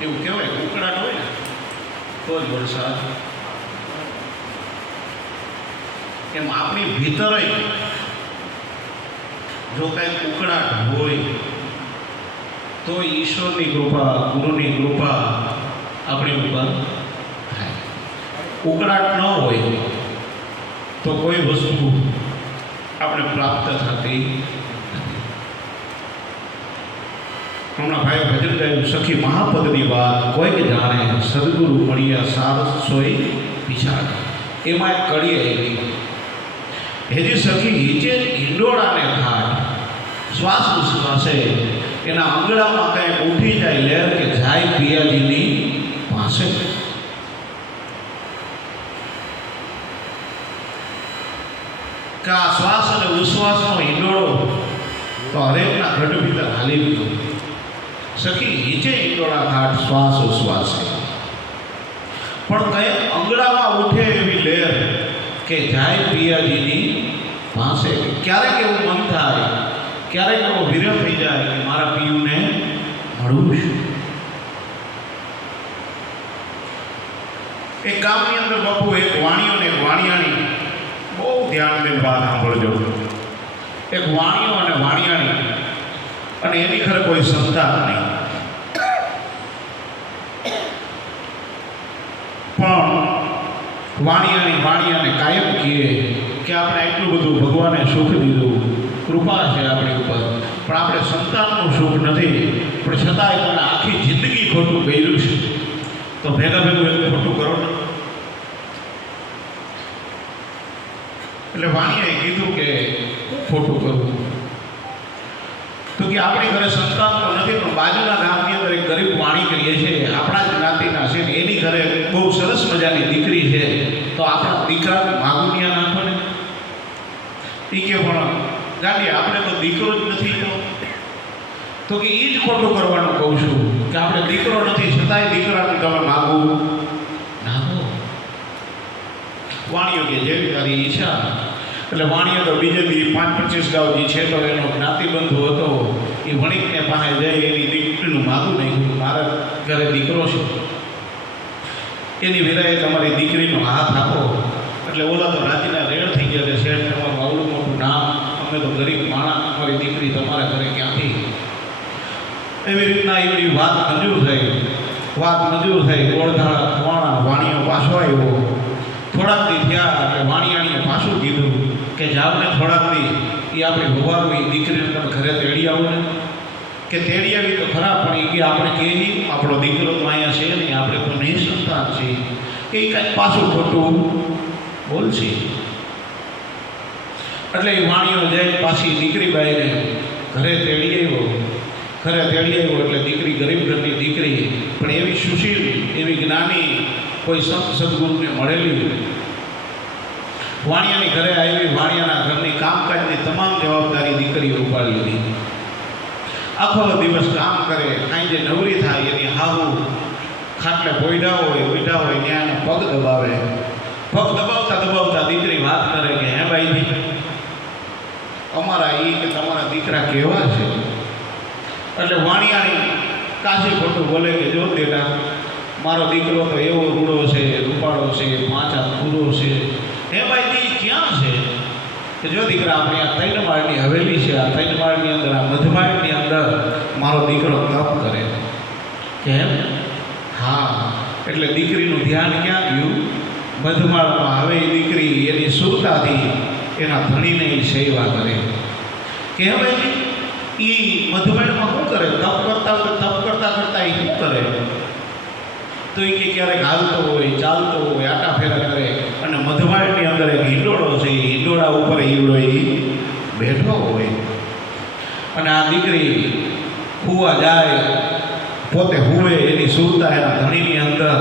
એવું કહેવાય ઉકળાટ હોય ને તો જ વરસાદ. એમ આપણી ભીતર જો કંઈક ઉકળાટ હોય તો ઈશ્વરની કૃપા, ગુરુની કૃપા આપણી ઉપર થાય. ઉકળાટ ન હોય તો કોઈ વસ્તુ આપણે પ્રાપ્ત થતી. હમણાં ભાઈ ભજન ગાયું સખી મહાપદની વાત કોઈક જાણે સદગુરુ મળ્યા સાર સોય વિચાર. એમાં એક કડી આવી હેજી સખી હિચે હિંડોળાને ઘાટ શ્વાસ ઉશ્વાસે એના આંગળામાં કંઈક ઉઠી જાય લહેર કે જાય પિયાજીની પાસે. કે આ શ્વાસ અને ઉશ્વાસનો હિંડોળો તો હરેકના ઘટ ભીતર હાલી ગયો. સખી હિચે હિંડોળા ઘાટ શ્વાસ ઉશ્વાસ પણ કંઈક અંગડામાં ઉઠે એવી લહેર કે જાય પિયાજીની પાસે. ક્યારેક એવું મન થાય, ક્યારેક એવો વિરહ થઈ જાય કે મારા પિયુને મળવું છે. એક ગામની અંદર બાપુ એક વાણીઓ ને એક વાણિયાણી, બહુ ધ્યાન દઈને વાત સાંભળજો. એક વાણીઓ અને વાણિયાણી અને એની ખરે કોઈ સંતાન નહીં, પણ વાણિયાને કાયમ કહીએ કે આપણે એટલું બધું ભગવાને સુખ દીધું, કૃપા છે આપણી ઉપર, પણ આપણે સંતાનનું સુખ નથી, પણ છતાંય તમે આખી જિંદગી ખોટું કર્યું છે તો ભેગા ભેગું એટલું ખોટું કરો ને. એટલે વાણિયાએ કીધું કે ખોટું કરવું તો કે આપણી ઘરે સંતાન તો નથી, પણ બાજુના ગામની અંદર એક ગરીબ વાણી કરીએ છીએ, આપણા જ જ્ઞાતિના છે, એની ઘરે બહુ સરસ મજાની દીકરી છે, તો આપણા દીકરાને માગુનિયા નાખો ને. એ કે પણ ગાંડી આપણે તો દીકરો જ નથી. તો કે એ જ ખોટું કરવાનું કહું છું કે આપણે દીકરો નથી છતાંય દીકરાને તમે માગવું નાખો. વાણીઓ કે જેવી તારી ઈચ્છા. એટલે વાણીઓ તો બીજે દી 5-25 ગાવજી છે તો એનો જ્ઞાતિબંધુ હતો, એ વણિકને પાસે જઈ એની દીકરીનું માગું નાખ્યું, મારા ઘરે દીકરો છે, એની વિરાએ તમારી દીકરીનો હાથ આપો. એટલે ઓલા તો રાજીના રેડ થઈ ગયા કે શેઠ તમારું આવડું મોટું નામ, અમે તો ગરીબ માણસ, અમારી દીકરી તમારા ઘરે ક્યાંથી. એવી રીતના એવી વાત મંજૂર થઈ. ગોળધાળા ખવાણા વાણીઓ પાછો આવ્યો. થોડાક દી થયા એટલે વાણિયાણીએ પાછું કીધું કે જાવ ને થોડાક દી એ આપણી ભગવાન એ દીકરીને તમે ઘરે તેડી આવો ને. કે તેડી આવી તો ખરા, પણ એ કે આપણે કહીએ આપણો દીકરો તો અહીંયા છે નહીં, આપણે તો નહીં સંતાન છે, કે એ કાંઈક પાછું ખોટું બોલશે. એટલે એ વાણીઓ જાય પાછી દીકરી બાઈને ઘરે તેડી આવ્યો. એટલે દીકરી ગરીબ ઘરની દીકરી, પણ એવી સુશીલ, એવી જ્ઞાની, કોઈ સંત સદગુરુને મળેલી. વાણિયાની ઘરે આવી, વાણિયાના ઘરની કામકાજની તમામ જવાબદારી દીકરીએ ઉપાડી લીધી. આખો દિવસ કામ કરે, સાંજે નવરી થાય એની હાહુ ખાટલે બોયડા હોય ત્યાં પગ દબાવે. પગ દબાવતા દીકરી વાત કરે કે હે ભાઈ અમારા એ કે તમારા દીકરા કેવા છે. એટલે વાણિયાણી કાશી ખોટું બોલે કે જો બેટા મારો દીકરો તો એવો રૂડો છે, રૂપાળો છે, 5 હાથ પૂરો છે. હે ભાઈ ક્યાં છે? કે જો દીકરા આપણી આ 3 માળની હવેલી છે, આ 3 માળની અંદર આ મધમાળની અંદર મારો દીકરો તપ કરે. કેમ? હા એટલે દીકરીનું ધ્યાન ક્યાં ગયું? મધમાળમાં. હવે એ દીકરી એની સુરતાથી એના ધણીને એ સેવા કરે કે હવે એ મધમાળમાં શું કરે? તપ કરતા કરતા એ શું કરે? તો એ કે ક્યારેક હાલતો હોય, ચાલતો હોય, આટા ફેરા કરે, અને મધમાળની અંદર એક હિંડોળો છે, એ હિંડોળા ઉપર ઈવડો એ બેઠો હોય. અને આ દીકરી હુવા જાય, પોતે હુવે એની સુરતા એના ધણીની અંદર,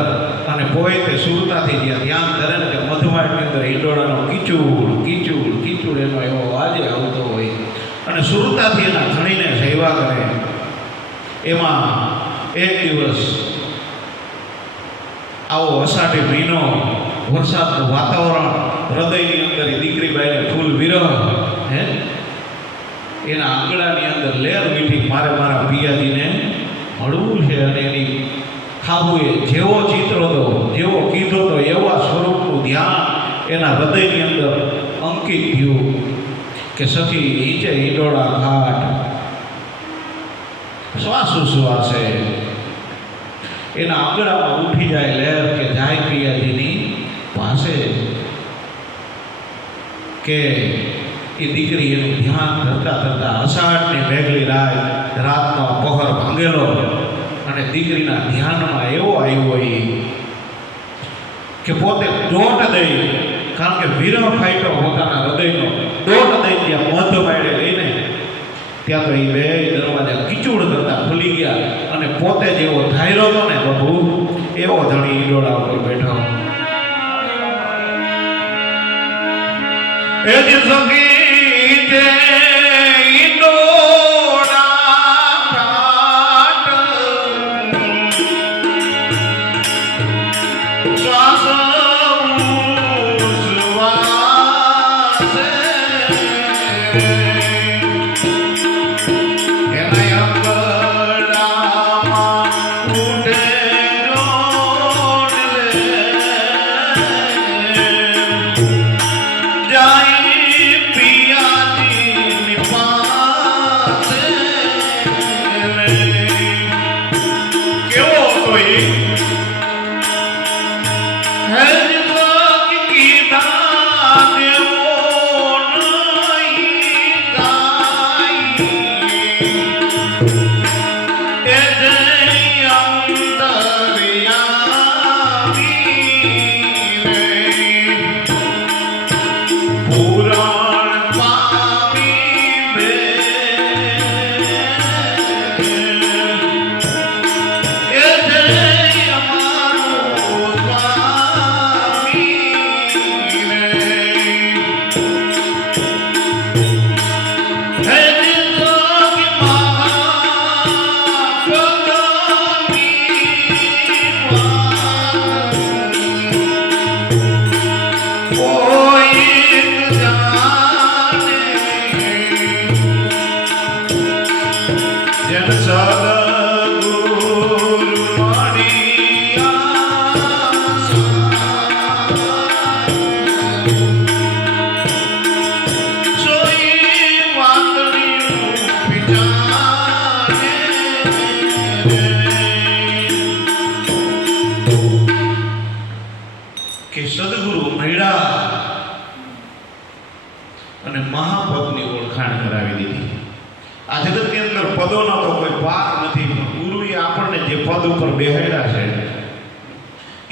અને પોતે સુરતાથી જ્યાં ધ્યાન ધરે ને કે મધમાળની અંદર હિંડોળાનો કીચુડ એનો એવો આજે આવતો હોય, અને સુરતાથી એના ધણીને સેવા કરે. એમાં એક દિવસ આવો અષાઢી મહિનો, વરસાદનું વાતાવરણ, હૃદયની અંદર દીકરી બાઈને ફૂલ વિરહ, એના આંગણાની અંદર લેર મીઠી, મારે મારા પિયાજીને મળવું છે. અને એની ખાબુએ જેવો ચિત્ર હતો, જેવો કીધો હતો, એવા સ્વરૂપનું ધ્યાન એના હૃદયની અંદર અંકિત થયું કે સખી ઈચે ઈડોળા ઘાટ શ્વાસે એના આંગણામાં ઉઠી જાય લહેર કે જાય પિયાજીની પાસે, કે એ દીકરી એનું ધ્યાન ધરતા અષાઢની મેઘલી રાતનો પહોર ભાંગેલો, અને દીકરીના ધ્યાનમાં એવો આવ્યો એ કે પોતે દોટ દઈ, કારણ કે વિરહ ફાઈટો પોતાના હૃદયનો, દોટ દઈ ત્યાં મધ માળે લઈને ત્યાં તો એ બે દરવાજા કીચુડ કરતા ખુલી ગયા, અને પોતે જેવો ધાર્યો હતો ને પ્રભુ એવો ધણી ઈડોળા ઉપર બેઠો. એ જ સખી તે અને મહાપદની ઓળખાણ કરાવી દીધી. આ જગતની અંદર પદોનો તો કોઈ પાર નથી, પણ ગુરુએ આપણને જે પદ ઉપર બેહાડ્યા છે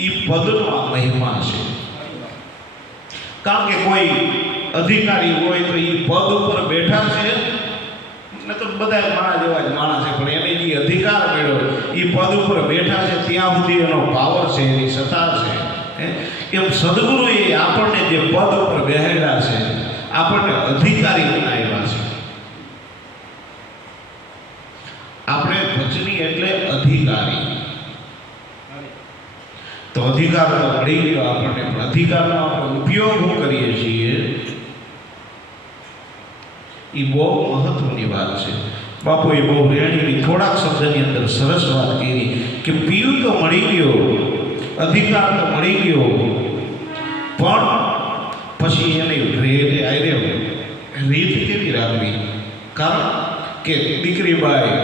એ પદનો આ મહિમા છે. કારણ કે કોઈ અધિકારી હોય તો એ પદ ઉપર બેઠા છે ને, તો બધા મારા જેવા જ માણસ છે, પણ એને જે અધિકાર મળ્યો એ પદ ઉપર બેઠા છે ત્યાં સુધી એનો પાવર છે, એની સત્તા છે. એમ સદગુરુએ આપણને જે પદ ઉપર બેહાડ્યા છે, આપણને અધિકારી બનાવ્યા છે. આપણે વચની એટલે અધિકારી, તો અધિકાર તો મળી ગયો આપણને, પણ અધિકારનો આપણે ઉપયોગ શું કરીએ છીએ એ બહુ મહત્વની વાત છે. બાપુએ બહુ રેણીની થોડાક શબ્દની અંદર સરસ વાત કરી કે પીવું તો મળી ગયો, અધિકાર તો મળી ગયો, પણ પછી એને રીત કેવી રાખવી? કારણ કે દીકરીબાઈ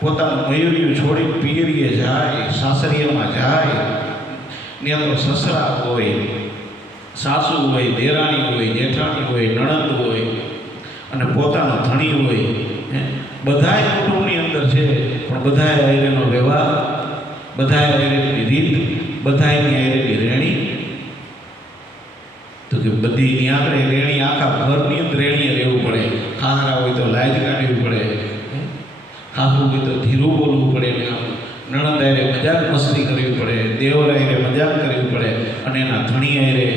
પોતાનું મયુરિયું છોડી પિયરીએ જાય, સાસરીયામાં જાય, ત્યાં તો સસરા હોય, સાસુ હોય, દેરાણી હોય, જેઠાણી હોય, નણંદ હોય અને પોતાનો ધણી હોય. બધાય કુટુંબની અંદર છે, પણ બધાય આયરેનો વ્યવહાર, બધાય આયરેની રીત, બધાયની આયરેની રેણી. તો કે બધી આપણે રેણી આખા ઘરની અંદર રેણીએ રહેવું પડે. ખાહરા હોય તો લાજ કાઢવી પડે, ખાવું હોય તો ધીરું બોલવું પડે, ને આમ નણંદ આયરે મજાક મસ્તી કરવી પડે, દેવર આયરે મજાક કરવી પડે, અને એના ધણી આયરે.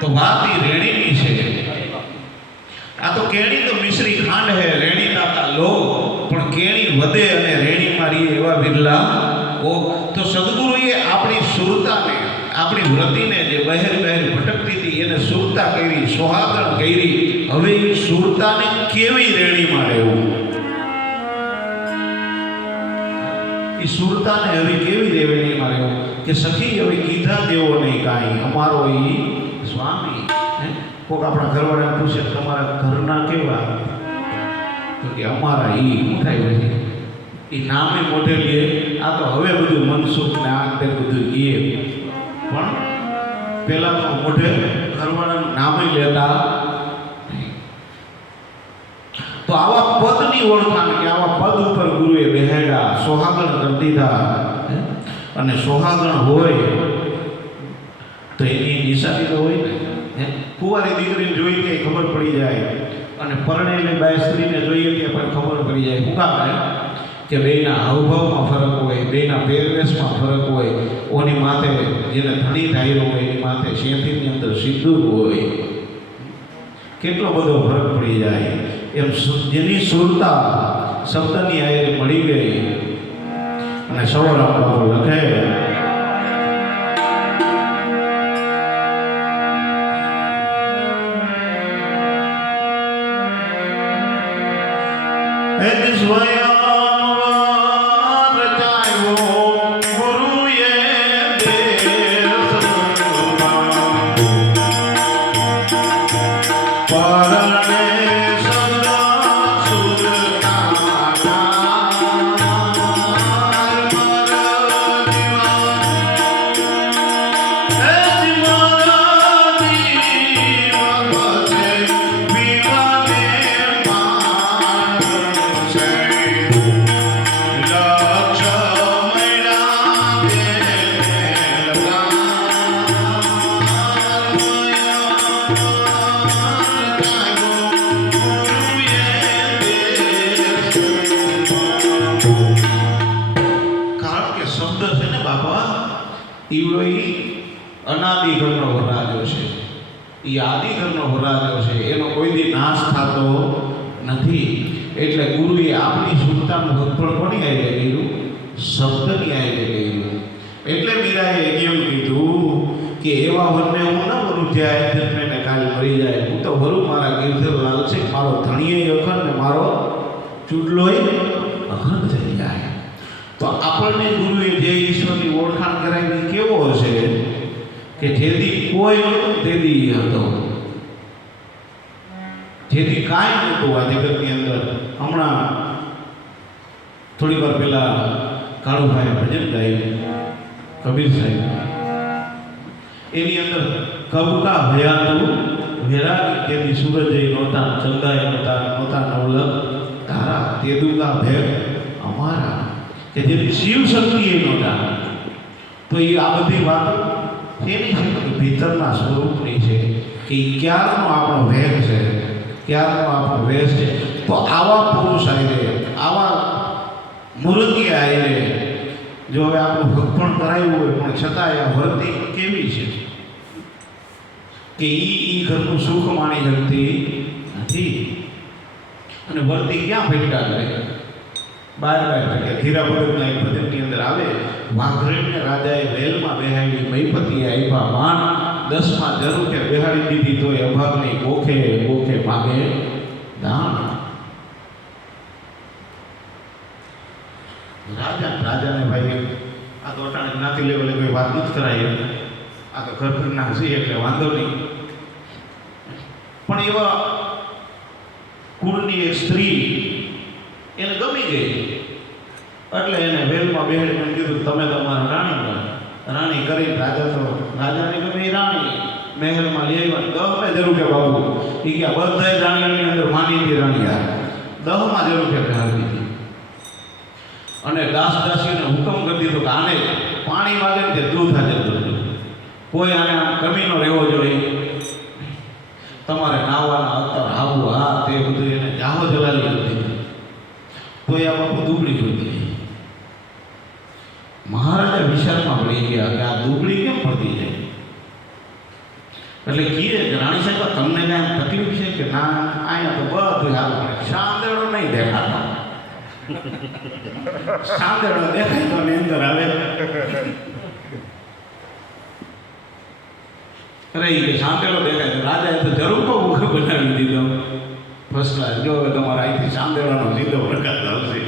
તો વાત એ રેણીની છે. આ તો કેણી તો મિશ્રી ખાંડ હે, રેણી દાતા લો, પણ કેણી વધે અને રેણી મારી એવા બિરલા ઓ. તો સદગુરુએ આપણી સુરતાને, આપણી વ્રતિને જે બહેર બહેર ભટકતી હતી એને સુરતા કરી, સોહાગણ કરી. હવે એ સુરતાને કેવી રેણીમાં રહેવું, એ સુરતાને હવે કેવી રેણીમાં રહેવું કે સખી હવે કીધા જેવો નહીં કાંઈ અમારો એ સ્વામી. કોઈક આપણા ઘરવાળાને પૂછે તમારા ઘરના કેવા, તો કે અમારા એ ઉઠાય છે, એ નામે મોઢે લે. આ તો હવે બધું મનસુખ ને આ તે બધું એ, પણ પહેલાં તો મોઢે ઘરવાળાનું નામે લેતા. તો આવા પદની ઓળખાણ, કે આવા પદ ઉપર ગુરુએ બેહાડ્યા, સોહાગણ કરી દીધા. અને સોહાગણ હોય તો એની નિશાની તો હોય ને. કુંવારી દીકરીને જોઈએ કે ખબર પડી જાય, અને પરણેલી બાઈ સ્ત્રીને જોઈએ કે પણ ખબર પડી જાય. શું કામ કે બેના હાવભાવમાં ફરક હોય, બેના પહેરવેશમાં ફરક હોય. ઓની માથે જેને ધણી ધાર્યો હોય એની માથે શેઠીની અંદર સિંદૂર હોય, કેટલો બધો ફરક પડી જાય. એમ જેની સુરતા શબ્દની આયે મળી ગઈ. અને સવારામ બાપુ લખે અનાદિ ઘરનો વરરાજો છે, એ આદિ ઘરનો વરરાજો છે, એનો કોઈ દી નાશ થતો નથી. એટલે ગુરુએ આપણી સુરતાનું ભગપણ કોની આવી ગયેલું, શબ્દની આવી ગયેલું. એટલે મીરાએ એમ કીધું કે એવા વરને હું ન વરું ત્યાં જન્મે કાલ મરી જાય. હું તો વરું મારા ગિરધર લાલ છે, મારો ધણીએ અખંડ ને મારો ચૂડલોય અખંડ થઈ જાય. તો આપણને ગુરુએ જે ઈશ્વરની ઓળખાણ કરાવી કેવો હશે કે જેથી કોઈ નહોતું તેથી હતો, જેથી કાંઈ નહોતું આ જગતની અંદર. હમણાં થોડી વાર પહેલાં કાળુભાઈ ભજન ગાયું કબીર સાહેબ, એની અંદર કબકા ભયાતું વેરાગી તેથી સૂરજ નહોતા, ચંદાય નહોતા નવલક તારા તેદુકા ભેગ અમારા, કે જેની શિવ શક્તિ એ નહોતા. તો એ આ બધી વાતો એની છે કે ભીતરના સ્વરૂપની છે, કે ક્યારનો આપણો વેગ છે, ક્યારનો આપણો વેશ છે. તો આવા પુરુષ આવીને, આવા મૂર્તિ આવીને જો હવે આપણું ભગપણ કરાયું હોય, પણ છતાંય આ વર્તી કેવી છે કે એ ઘરનું સુખ માણી શકતી નથી. અને વર્તી ક્યાં ભેટકા કરે, બાર ભેટકા. ધીરા ભગતના એક ભજનની અંદર આવે, વાઘરેણને રાજાએ વેલમાં બેહાડી, મહીપતિએ આપ્યા માન, 10માં જરૂર કે બેહાડી દીધી તો એ અભાગની ગોખે ગોખે માગે દાન. રાજાને ભાઈ આ તો અટાણે જ્ઞાતિ લેવલે કોઈ વાત નથી કરાય, આ તો ઘર ઘરના હસી એટલે વાંધો નહીં. પણ એવા કુળની એક સ્ત્રી એને ગમી ગઈ, એટલે એને વેલમાં બેહાડીને કીધું તમે તમારા રાણી બનો. રાણી કરીને રાજા તો રાજાની ગમે એ રાણી મહેલમાં લઈ આવ્યા. દહમે જરૂર કે બાબુ એ કે બધા રાણીઓની અંદર માનીતી રાણી આ દહમાં જરૂર કે બેહાડી દીધી. અને દાસ દાસીઓને હુકમ કરી દીધો કે આને પાણી માગે ને તે દૂધ હાજર કરજો. કોઈ આને આમ કમી ન રહેવો જોઈએ. તમારે નાવાના અત્તર આવું આ તે બધું એને જાહો જલાલી હતી. કોઈ આ બાપુ દુબળી જોઈ. મહારાજા વિચારમાં પડી ગયા કે આ દુબળી કેમ પડતી જાય. એટલે કીએ કે રાણી સાહેબ તમને કાંઈ તકલીફ છે કે ના અહીંયા તો બધું સારું પડે. સાંદેડો નહીં દેખાતા. સાંદેડો દેખાય તો અંદર આવે. અરે એ કે સાંદેડો દેખાય તો રાજાએ તો જરૂર કો મુખ બનાવી દીધો. ફર્સ્ટ ક્લાસ જો હવે તમારા અહીંથી સાંદેડાનો સીધો પ્રકાશ આવશે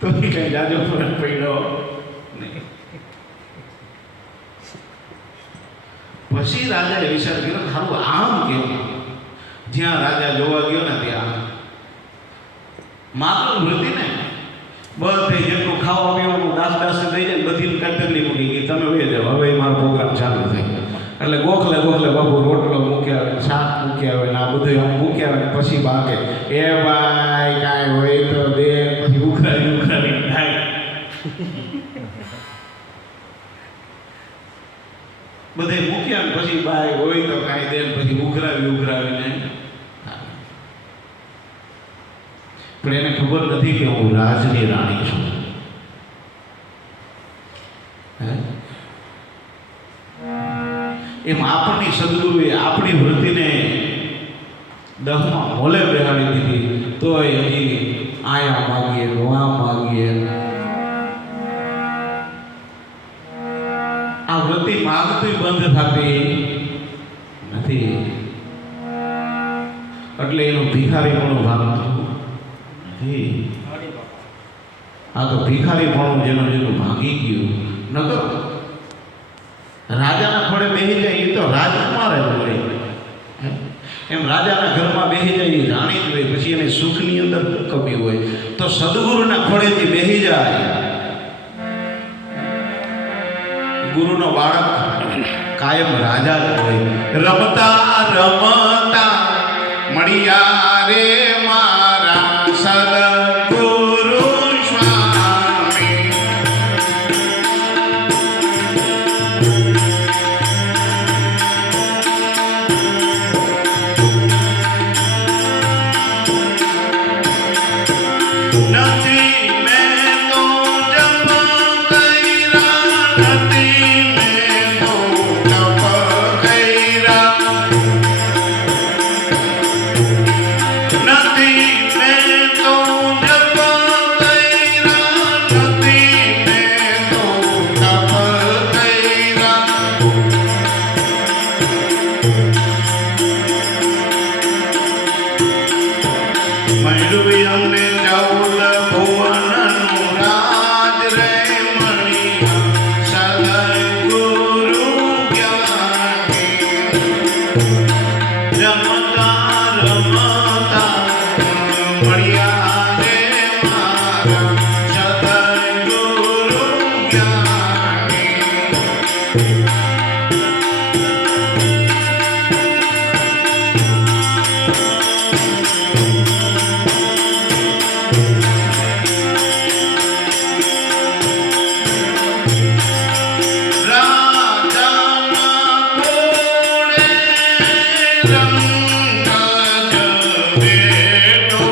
તો એ કઈ જાજો ફરક પડ્યો નહીં. પછી રાજાએ વિચાર કર્યો ખારું આમ કેમ. જ્યાં રાજા જોવા ગયો ને ત્યાં માત્ર વૃત્તિ ને બધે જેટલું ખાવા પીવાનું દાસ દાસે દઈ જાય બધી કઈ તકલીફ પડી ગઈ. તમે વહી જાઓ હવે મારો પ્રોગ્રામ ચાલુ થાય. એટલે ગોખલે ગોખલે બાબુ રોટલો મૂક્યા આવે શાક મૂક્યા આવે ને આ બધું આમ મૂક્યા આવે પછી બાકે એ ભાઈ કાંઈ હોય તો દે. પછી ઉખરાવી ઉખરાવી થાય. બધે મૂક્યા ને પછી બાય હોય તો કાંઈ દે પછી ઉખરાવી ઉખરાવીને. પણ એને ખબર નથી કે હું રાજની રાણી છું. એમ આપણી સદગુરુએ આપણી વૃત્તિને દહમાં મોલે બેહાડી દીધી. તો હજી આયા માગીએ વા માગીએ. આ વૃત્તિ માગતી બંધ થતી નથી. એટલે એનું ભિખારી પણ ભાગતું નથી. આ તો ભિખારી પણ જેનું ભાગી ગયું. નકર રાજાના ખોળે બેસી જાય એ તો રાજકુમાર જ હોય. એમ રાજાના ઘરમાં બેસી જાય એ રાણી જ હોય. પછી એને સુખની અંદર કમી હોય. તો સદગુરુના ખોળેથી બેસી જાય ગુરુનો બાળક કાયમ રાજા જ હોય. રમતા રમતા મળ્યા રે મારા સદગુરુ સ્વામી. નથી મેં તો જપ કર્યા નથી મેં તો જપ કર્યા. નથી મેં તો જપ કર્યા નથી મેં તો જપ કર્યા. મળ્યું અમને ચૌદ ભુવનનું રાજ રે મણિયા સદગુરુ જ્ઞાની. રમતા રમતા મળ્યા રે મારા સદગુરુ જ્ઞાની. રાજાના ઘોડે રંગ જ બેઠો.